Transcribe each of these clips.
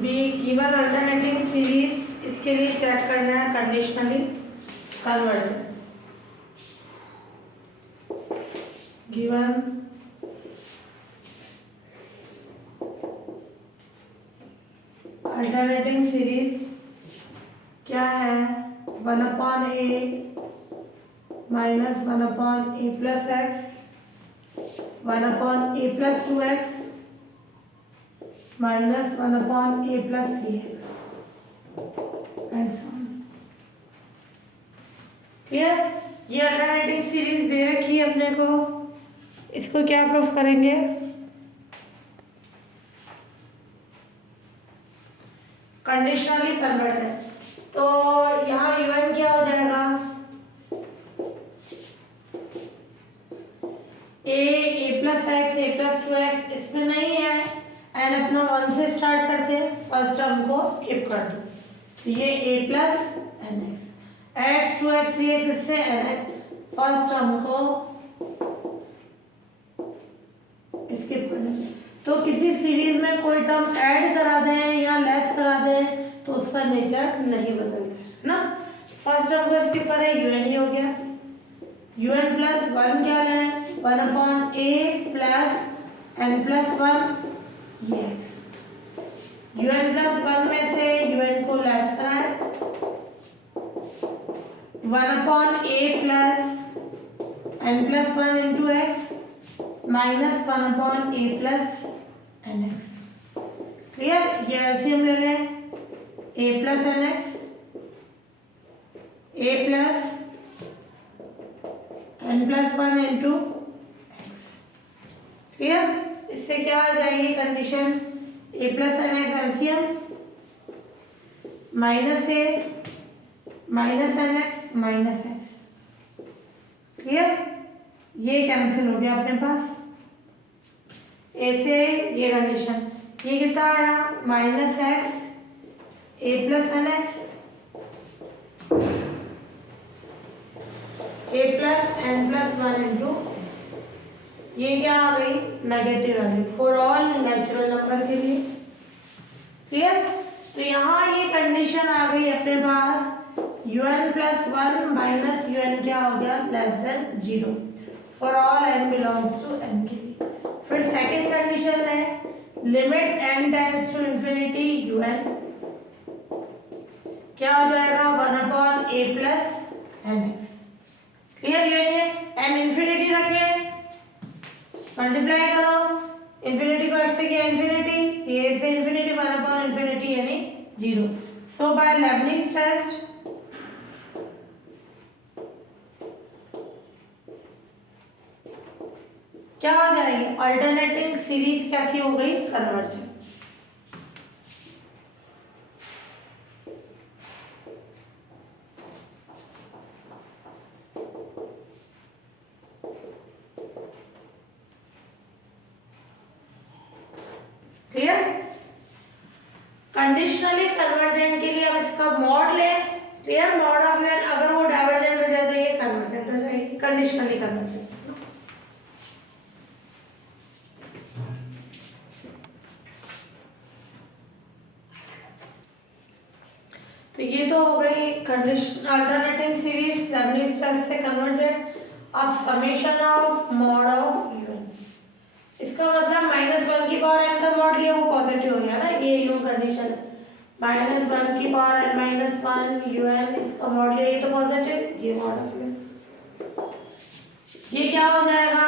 Be given alternating series, इसके लिए check करना है conditionally conversion. Given alternating series क्या है, 1/a minus 1/a plus x, 1/a plus 2x minus 1/a plus 3x and so on. Clear? ये alternating series दे रखी है अपने को, इसको क्या प्रूफ करेंगे, कंडीशनली कन्वर्जन। तो यहाँ इवन क्या हो जाएगा, a plus x a plus 2x, इसमें नहीं है एन अपना 1 से स्टार्ट करते हैं, फर्स्ट टर्म को स्किप कर दो, तो ये a plus n x 2x 3x, इससे एन एक्स, फर्स्ट टर्म को स्किप कर देंगे। तो किसी सीरीज में कोई टर्म ऐड करा दें या लेस करा दें तो उसका नेचर नहीं बदलता है ना। फर्स्ट टर्म को स्किप करें, un ही हो गया, un प्लस 1 क्या लें, 1/a प्लस n प्लस 1 ये x, un प्लस 1 में से un को लेस कराएं, 1/a plus n plus 1 into x minus 1/a plus n x. Clear? ये एलसीएम ले लें, a plus n x, a plus n plus 1 into x. Clear? इससे क्या आ जाएगी condition, a plus n x LCM minus a minus n x minus x. Clear? ये cancel हो गया अपने पास, ऐसे ये कंडीशन, ये कितना आया, minus x a plus n x a plus n plus 1 into x. ये क्या आ गई, negative value for all natural number के लिए। क्लियर? तो यहाँ ये कंडीशन आ गई अपने पास, un प्लस 1 माइनस un क्या हो गया, less than 0 for all n belongs to n के लिए। फिर सेकेंड कंडीशन है, limit n tends to infinity un क्या हो जाएगा, 1/a plus n x. Clear? ये n इंफिनिटी रखे, मल्टीप्लाई करो, इंफिनिटी को x से किया इंफिनिटी, ये से इंफिनिटी 1/इंफिनिटी यानी 0। सो बाय लेबनीज टेस्ट क्या हो जाएगी, अल्टरनेटिंग सीरीज कैसी हो गई, कन्वर्जन। क्लियर? कंडीशनली कन्वर्जेंट के लिए हम इसका मॉड लें, क्लियर, मॉड ऑफ un, अगर वो डाइवर्जेंट हो जाए तो ये कन्वर्जेंट हो जाएगी, कंडीशनली कन्वर्जेंट। तो ये तो हो गई condition alternating series Leibniz test से कन्वर्जेंट। अब summation of mod of un, इसका मतलब -1 की पावर n का मॉड लिया वो पॉजिटिव हो गया ना, ये यूं कंडीशन है, -1 की पावर n माइनस 1 un, इसका मॉड लिया ये तो पॉजिटिव, ये मॉड ऑफ un, ये क्या हो जाएगा,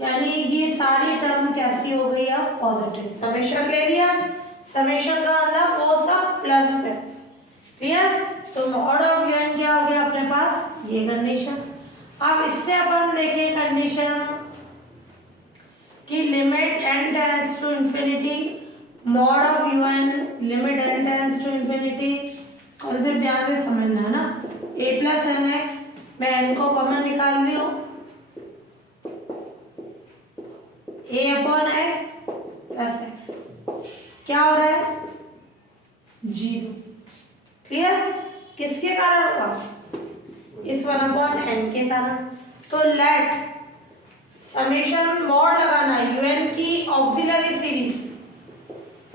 यानी ये सारी टर्म कैसी हो गई अब पॉजिटिव। समेशन ले लिया, समेशन का मतलब वो सब प्लस में। क्लियर? तो मॉड ऑफ un क्या हो गया अपने पास, ये कंडीशन। अब इससे अपन देखिए कंडीशन कि limit n tends to infinity, mod of un limit n tends to infinity, concept ध्यान से समझना है ना, a प्लस एन एक्स, मैं n को कॉमन निकाल रही हूँ, a upon x plus x, क्या हो रहा है, 0। क्लियर? किसके कारण हुआ, इस 1/n के कारण। तो लेट समेशन मॉड लगाना un की ऑक्सिलरी सीरीज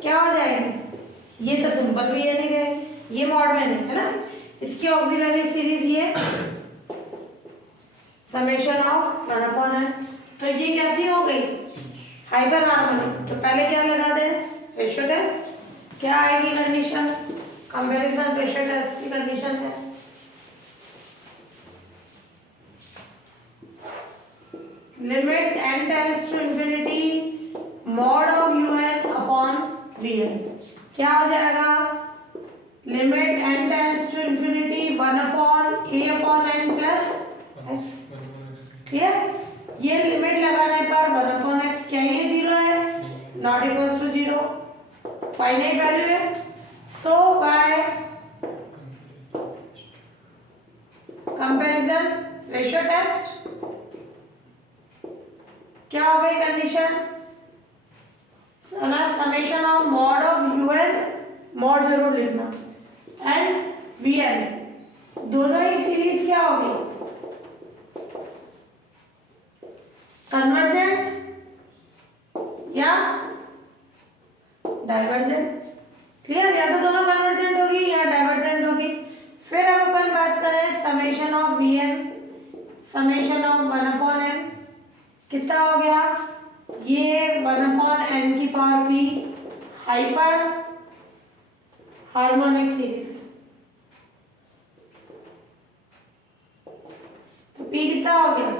क्या हो जाएगी, ये तो सिंपल भी है नहीं गए, ये मॉड में नहीं है ना। इसकी ऑक्सिलरी सीरीज ये समेशन ऑफ 1/n। तो ये कैसी हो गई, हाइपर हार्मोनिक। तो पहले क्या लगा दे, रेशियो टेस्ट। क्या आएगी कंडीशन, कंपैरिजन रेशियो टेस्ट की कंडीशन है limit n tends to infinity mod of un upon vn। क्या हो जाएगा, limit n tends to infinity 1 upon a upon n plus x। ठीक है, ये लिमिट लगाने पर 1 अपॉन x क्या ये 0 है, not equals to 0, finite value है। So by comparison ratio test क्या हो गई condition, summation of mod of un, mod जरूर लिखना, एंड vn, दोनों ही सीरीज क्या होगी, कन्वर्जेंट या डाइवर्जेंट। क्लियर, या तो दोनों कन्वर्जेंट होगी या डाइवर्जेंट होगी। फिर अब अपन बात करें summation of vn, summation of 1 upon n कितना हो गया, ये 1 अपॉन n की power p hyper harmonic series. तो p कितना हो गया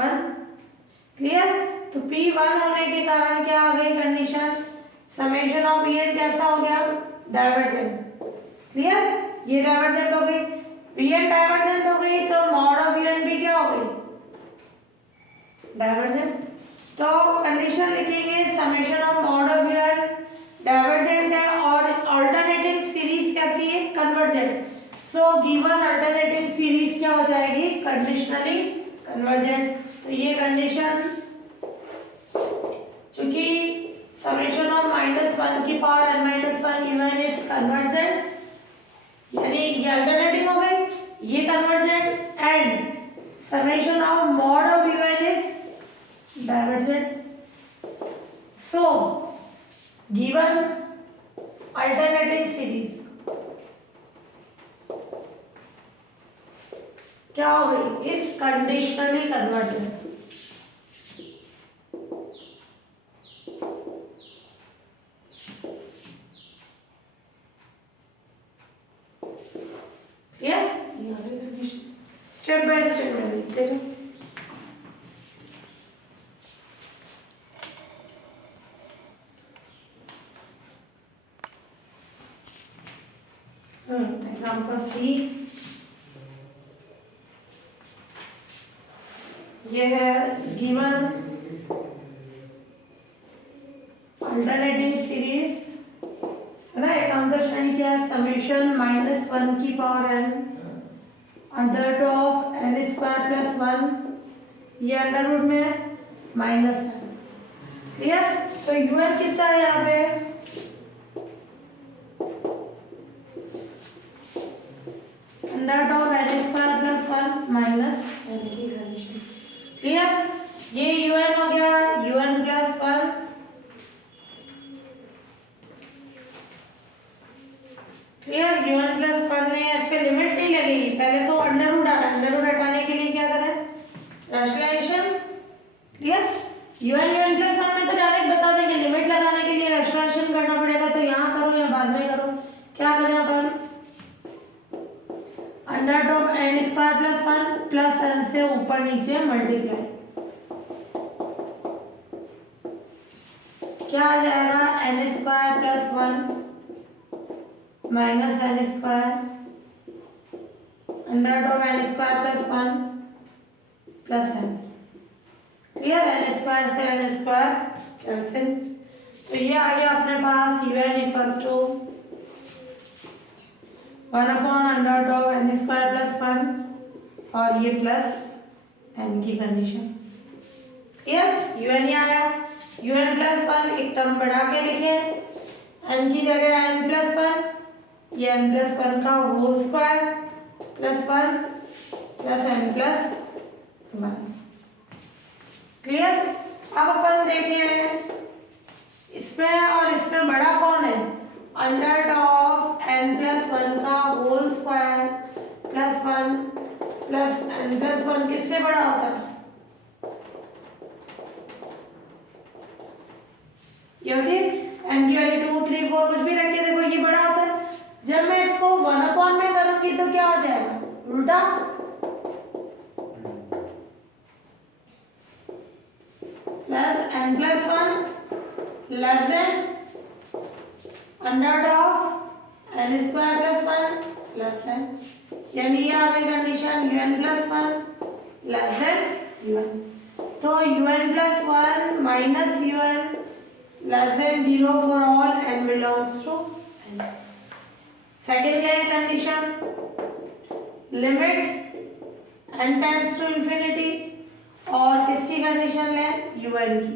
1। क्लियर, तो p 1 होने के कारण क्या आ गई कंडीशन, समेशन ऑफ vn कैसा हो गया, डाइवर्जेंट। क्लियर, ये डाइवर्जेंट हो गई, vn डाइवर्जेंट हो गई तो मॉड ऑफ vn भी क्या हो गई, डाइवर्जेंट। तो कंडीशन लिखेंगे summation of mod of vn divergent है और अल्टरनेटिंग सीरीज कैसी है, convergent. So given alternating series क्या हो जाएगी, कंडीशनली कन्वर्जेंट। तो ये कंडीशन चूंकि समेशन ऑफ -1 की power n-1 given is convergent, यानी ये अल्टरनेटिंग हो गई, ये convergent, and summation of mod of un is divergent. So given alternating series क्या हो गई, इस conditionally convergent. Step by step में लिखते जाओ। एग्जाम्पल सी, ये है गिवन अल्टरनेटिंग सीरीज है ना। एक आंतर श्रेणी क्या है, समेशन -1 की power n under root of n² + 1, ये अंडर रूट में -1। क्लियर, तो un कितना है यहाँ पे, under root of n² + 1 minus n की कंडीशन। क्लियर, ये un हो गया un + 1, क्लियर, un + 1 में इस पे लिमिट नहीं लगेगी, पहले तो अंडर रूट हटाने के लिए क्या करें, रैशनलाइजेशन। क्लियर, un + 1 में तो डायरेक्ट बता देंगे, लिमिट लगाने के लिए रैशनलाइजेशन करना पड़ेगा, तो यहाँ करो या बाद में करो। क्या करें अपन, under root of n² + 1 plus n से ऊपर नीचे मल्टीप्लाई, क्या आ जाएगा, n² + 1 minus n² under root of n² + 1 plus n। Clear, n² से n² कैंसिल, तो ये आ गया अपने पास un = 1 upon under root of n² + 1 और ये प्लस n की कंडीशन। क्लियर, un ही आया, un + 1 एक टर्म बढ़ा के लिखे, n की जगह n + 1, ये n + 1 का whole square +1 plus n + 1। Clear, अब अपन देखें इसमें और इसमें बड़ा कौन है, under of n plus one का whole square plus one plus n plus one किससे बड़ा होता है? ये होती है n की वैल्यू 2 3 4 कुछ भी रख के देखो ये बड़ा होता है। जब मैं इसको 1 में करूंगी तो क्या हो जाएगा? उल्टा plus n plus one less than under of n square plus one plus n, यानी ये आ गई condition un plus one less than un। तो un plus one minus un less than 0 for all n belongs to n। Second क्या है condition? Limit n tends to infinity, और किसकी condition लें? un की।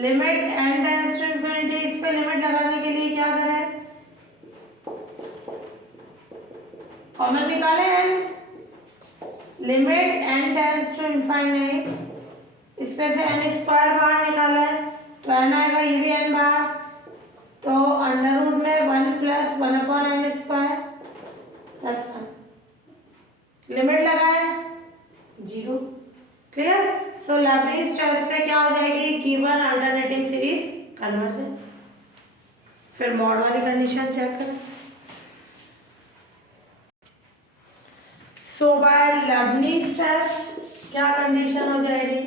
Limit n tends to infinity, इस पे limit लगाने के लिए क्या करें? कॉमन निकाले n। Limit n tends to infinite, इस पे से n स्क्वायर बाहर निकाला है तो n आएगा, ये भी n बाहर, तो अंडर रूट में 1 plus 1 upon n square plus 1, limit लगाए 0। क्लियर? सो लैप्लेस टेस्ट से क्या हो जाएगी? Given alternating series conversion. फिर मॉड वाली कंडीशन चेक करें। सो बाय लेबनीज टेस्ट क्या कंडीशन हो जाएगी?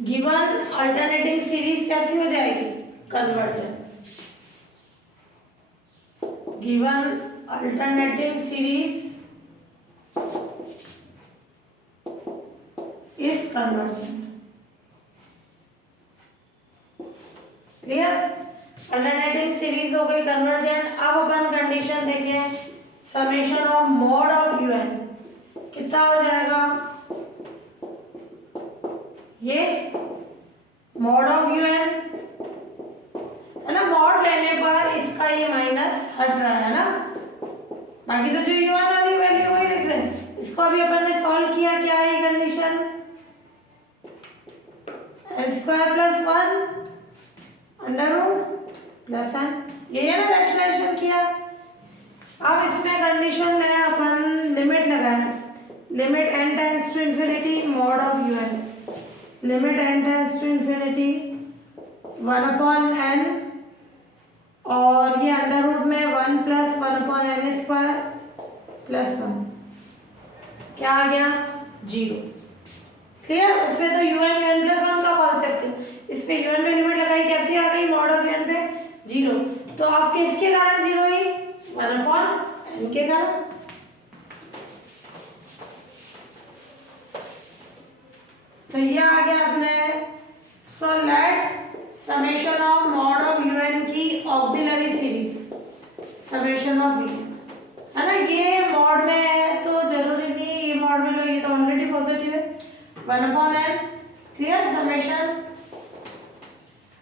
गिवन अल्टरनेटिंग सीरीज कैसी हो जाएगी? Conversion. Given alternating series is conversion. Clear? Alternating series हो गई कन्वर्जन। अब अपन कंडीशन देखें, summation of mod of un कितना हो जाएगा? ये मॉड ऑफ un है ना, मॉड लेने पर इसका ये माइनस हट रहा है ना, बाकी तो जो un वाली वैल्यू वही रख रहे हैं। इसको अभी अपन ने सॉल्व किया, क्या है ये condition? n square plus one under root plus n, ये है ना रैशनलाइजेशन किया। अब इसमें कंडीशन है अपन लिमिट लगाए, limit n tends to infinity mod of un, limit n tends to infinity 1 upon n, और ये अंडर रूट में 1 plus 1 upon n square plus 1, क्या आ गया? 0। क्लियर? इसमें तो un प्लस 1 का कॉन्सेप्ट है, इस पे un पे लिमिट लगाई, कैसी आ गई? मॉड ऑफ n पे 0। तो आप किसके कारण 0 हुई? 1 अपॉन n के कारण। तो ये आ गया अपने so let summation of mod of un की auxiliary series, summation of v है ना, ये मॉड में है तो जरूरी नहीं ये मॉड में लो, ये तो ऑलरेडी पॉजिटिव है 1 अपॉन n। क्लियर? समेशन।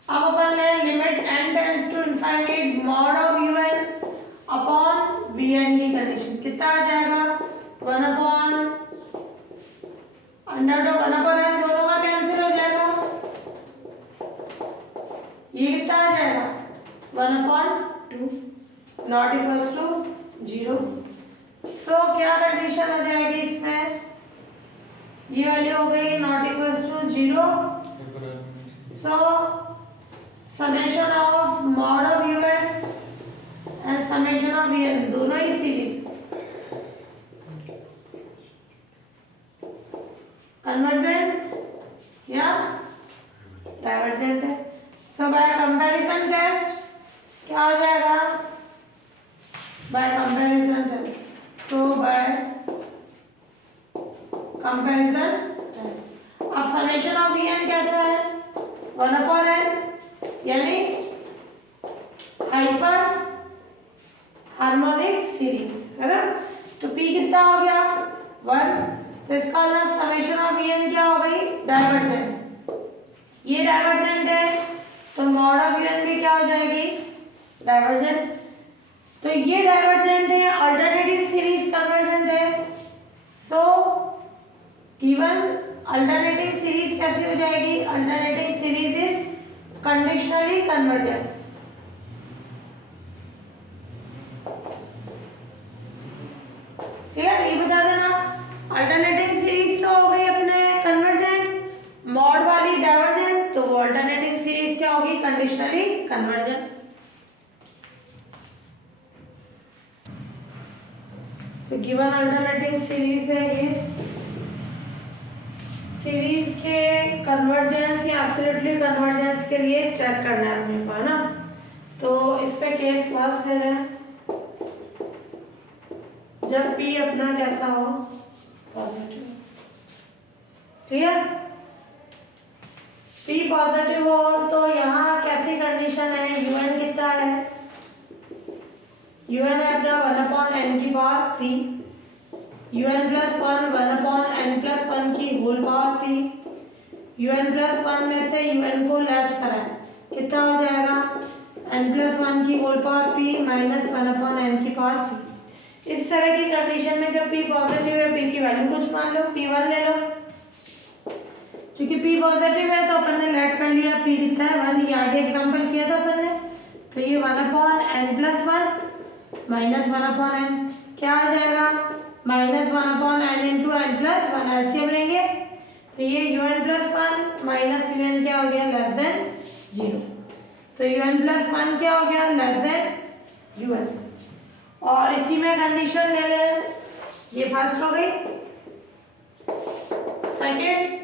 अब अपन ले limit n tends to infinite mod of un upon vn की कंडीशन, कितना आ जाएगा? 1 upon under of 1 upon n, दोनों का कैंसिल हो जाएगा, ये कितना आ जाएगा? 1 upon 2 not equals to 0। So क्या कंडीशन हो जाएगी इसमें? ये वैल्यू हो गई not equals to 0। So summation of mod of un and summation of vn दोनों ही सीरीज कन्वर्जेंट या डाइवर्जेंट है। सो बाय कंपैरिजन टेस्ट क्या हो जाएगा? बाय कंपैरिजन टेस्ट, तो बाय कंपैरिजन टेस्ट। अब समेशन ऑफ vn कैसा है? 1 अपॉन n, यानी हाइपर हार्मोनिक सीरीज है ना, तो p कितना हो गया? 1। तो इसका मतलब समेशन ऑफ vn क्या हो गई? डाइवर्जेंट। ये डाइवर्जेंट है तो मॉड ऑफ un भी क्या हो जाएगी? डाइवर्जेंट। तो ये डाइवर्जेंट है, अल्टरनेटिंग सीरीज कन्वर्जेंट है। सो गिवन अल्टरनेटिंग सीरीज कैसी हो जाएगी? Alternating series is conditionally convergent. Clear, ये बता देना। अल्टरनेटिंग सीरीज तो हो गई अपने कन्वर्जेंट, मॉड वाली डाइवर्जेंट, तो वो अल्टरनेटिंग सीरीज क्या होगी, कंडीशनली कन्वर्जेंट। तो गिवन अल्टरनेटिंग सीरीज है ये, सीरीज के कन्वर्जेंस या एब्सोल्युटली कन्वर्जेंस के लिए चेक करना है अपने को, है ना। तो इस पे केस फर्स्ट ले लें, जब P अपना कैसा हो, पॉजिटिव। ठीक है, P पॉजिटिव हो तो यहाँ कैसी कंडीशन है, UN कितना है, UN है अपना 1/n की पावर p, UN + 1 1/n + 1 की होल पावर p, UN + 1 में से UN को लेस कराएं, कितना हो जाएगा, n + 1 की होल पावर p - 1/n की पावर p। इस तरह की कंडीशन में जब p पॉजिटिव है, p की वैल्यू कुछ मान लो, p1 ले लो। क्योंकि p पॉजिटिव है तो अपन ने लेट कर लिया, p कितना है 1, ये आगे एग्जांपल किया था अपन ने। तो ये 1/n + 1 - 1/n क्या आ जाएगा, -1/n × n + 1 एलसीएम लेंगे, तो ये UN + 1 माइनस UN क्या हो गया, <0। तो UN + 1 क्या हो गया, UN। और इसी में कंडीशन ले लें, ये फर्स्ट हो गई। सेकंड,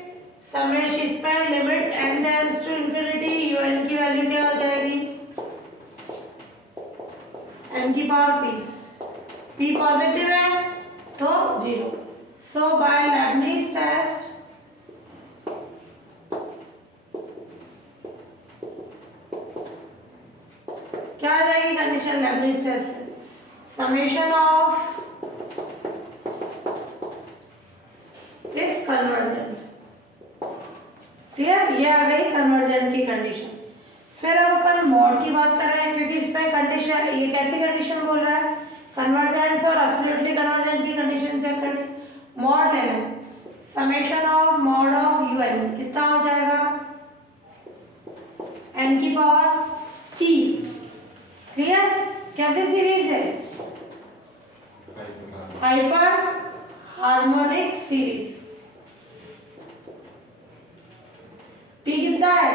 समेश इसमें limit n tends to infinity, UN की वैल्यू क्या हो जाएगी, n की पावर p पॉजिटिव है तो 0। सो बाय लेबनीज टेस्ट क्या आ जाएगी कंडीशन लेबनीज टेस्ट से, समेशन ऑफ इस कन्वर्जेंट। ठीक है, ये आ गई कन्वर्जेंट की कंडीशन। फिर अब अपन मॉड की बात कर रहे हैं, क्योंकि इसमें कंडीशन, ये कैसी कंडीशन बोल रहा है, कन्वर्जेंस और एब्सोल्युटली कन्वर्जेंट की कंडीशन चेक करनी। मॉड ले लें, summation of mod of UN कितना हो जाएगा, n की पावर p। क्लियर, कैसी सीरीज है, हाइपर हार्मोनिक सीरीज। p कितना है,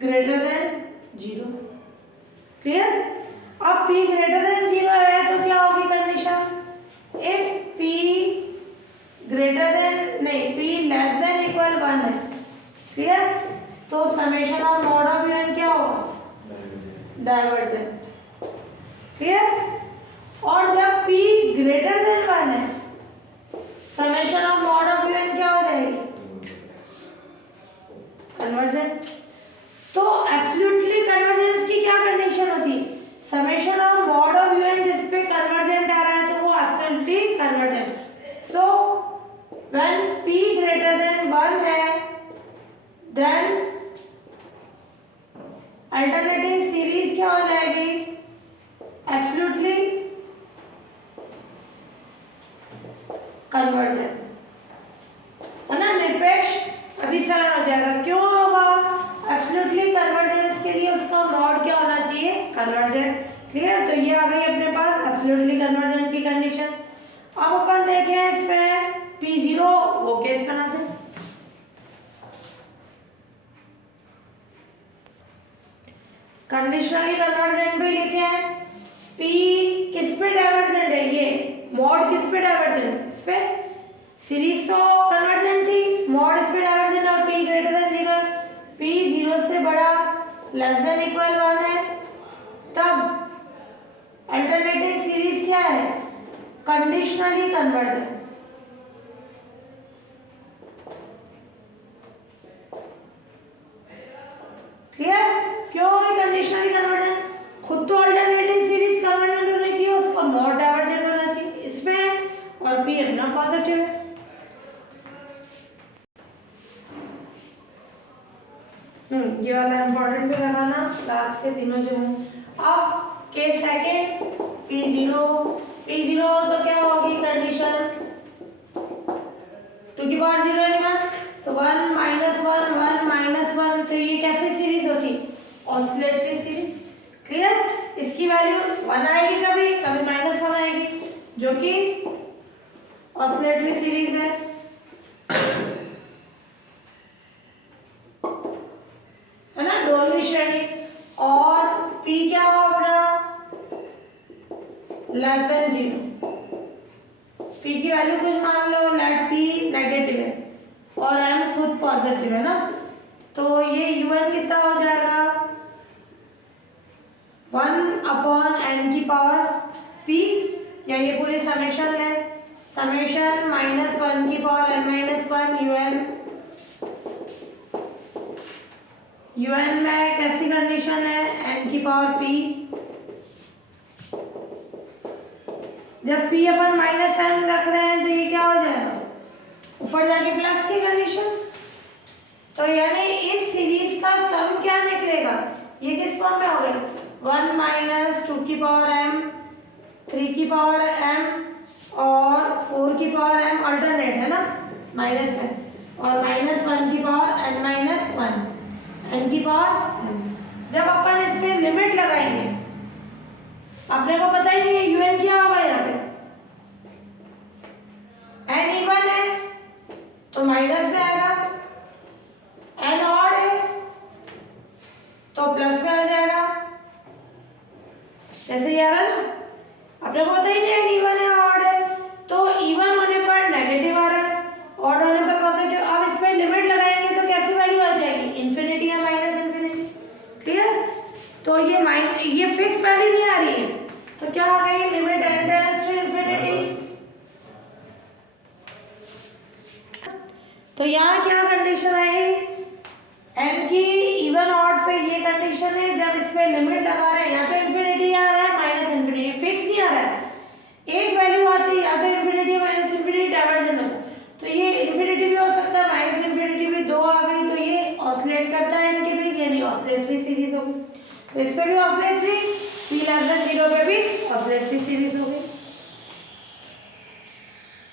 ग्रेटर देन 0। क्लियर, अब p ग्रेटर देन 0 है तो क्या होगी condition, if p greater than, नहीं, p लेस देन इक्वल 1 है। क्लियर, तो summation of mod of UN क्या होगा, डाइवर्जेंट। क्लियर, और जब p ग्रेटर देन 1 है, summation of mod of UN क्या हो जाएगी, कन्वर्जेंट। तो एब्सोल्युटली कन्वर्जेंस की क्या कंडीशन होती है, summation of mod of UN जिस पे कन्वर्जेंट आ रहा है तो वो absolutely convergent. So when p greater than 1 है, देन अल्टरनेटिंग सीरीज क्या हो जाएगी, एब्सोल्युटली कन्वर्जेंट, है ना, निरपेक्ष अभिसरण हो जाएगा। क्यों होगा, एब्सोल्युटली कन्वर्जेंस के लिए उसका मॉड क्या होना चाहिए, कन्वर्जेंट। क्लियर, तो ये आ गई अपने पास एब्सोल्युटली कन्वर्जेंट की कंडीशन। अब अपन देखें इसमें p0 वो केस बनाते हैं। कंडीशनली कन्वर्जेंट भी लिखे हैं, p किस पे डाइवर्जेंट है, ये मॉड किस पे डाइवर्जेंट है, इस पे। सीरीज तो कन्वर्जेंट थी, मॉड इस पे डाइवर्जेंट, और p ग्रेटर देन 0, p 0 से बड़ा लेस देन इक्वल 1 है, तब अल्टरनेटिव सीरीज क्या है, कंडीशनली कन्वर्जेंट। क्लियर, क्यों होगी कंडीशनली कन्वर्जेंट, खुद तो अल्टरनेटिव सीरीज कन्वर्जेंट होनी चाहिए, उसका मॉड डाइवर्जेंट होना चाहिए इसमें, और p अपना पॉजिटिव है। ये वाला इंपॉर्टेंट भी लगाना, लास्ट के तीनों जो हैं। अब केस सेकंड, p0 तो क्या होगी कंडीशन, 2 की पावर 0 है ना, तो 1 - 1 1 - 1, तो ये कैसे सीरीज ऑसिलेटरी सीरीज। क्लियर? इसकी वैल्यू 1 आएगी, कभी कभी -1 आएगी, जो कि ऑसिलेटरी सीरीज है। ना डोलनी श्रेणी। और P क्या हुआ अपना? Less than 0। P की वैल्यू कुछ मान लो, लेट P नेगेटिव है और M खुद पॉजिटिव है ना, तो ये UN कितना हो जाएगा? 1/n की पावर P, या ये पूरी समेशन है, समेशन -1 की पावर n-1 UN में कैसी कंडीशन है? n की पावर P। जब P अपन -n रख रहे हैं तो ये क्या हो जाएगा? ऊपर जाके प्लस की कंडीशन। तो यानी इस सीरीज का सम क्या निकलेगा? ये किस फॉर्म में हो गया? 1 - 2 की पावर m, 3 की पावर m और 4 की पावर m अल्टरनेट है ना, माइनस में, और -1 की पावर n-1, n की पावर m। जब अपन इसमें लिमिट लगाएंगे, अपने को पता ही नहीं है un क्या होगा यहाँ पे, n इवन है तो माइनस में आएगा, n ऑड है तो प्लस में आ जाएगा। जैसे ये आ रहा है ना, अपने को पता ही नहीं n इवन है ऑड है, तो इवन होने पर नेगेटिव आ रहा है, ऑड होने पर पॉजिटिव। अब इस पे लिमिट लगाएंगे तो कैसी वैल्यू आ जाएगी? इन्फिनिटी या -इन्फिनिटी। क्लियर? तो ये फिक्स वैल्यू नहीं आ रही है, तो क्या आ गई? Limit n tends to infinity. तो यहाँ क्या कंडीशन आई? n की इवन ऑड पे ये कंडीशन है, जब इस पे लिमिट लगा रहे हैं, या तो इन्फिनिटी आ रहा है -इन्फिनिटी, फिक्स नहीं आ रहा है, एक वैल्यू आती है, या तो इन्फिनिटी या -इन्फिनिटी, डाइवर्जेंट होता है। तो ये इन्फिनिटी भी हो सकता है, -इन्फिनिटी भी, 2 आ गई, तो ये ऑसिलेट करता है इनके बीच, यानी ऑसिलेटरी सीरीज होगी। तो इस पे भी ऑसिलेटरी, P <0 पे भी ऑसिलेटरी सीरीज होगी।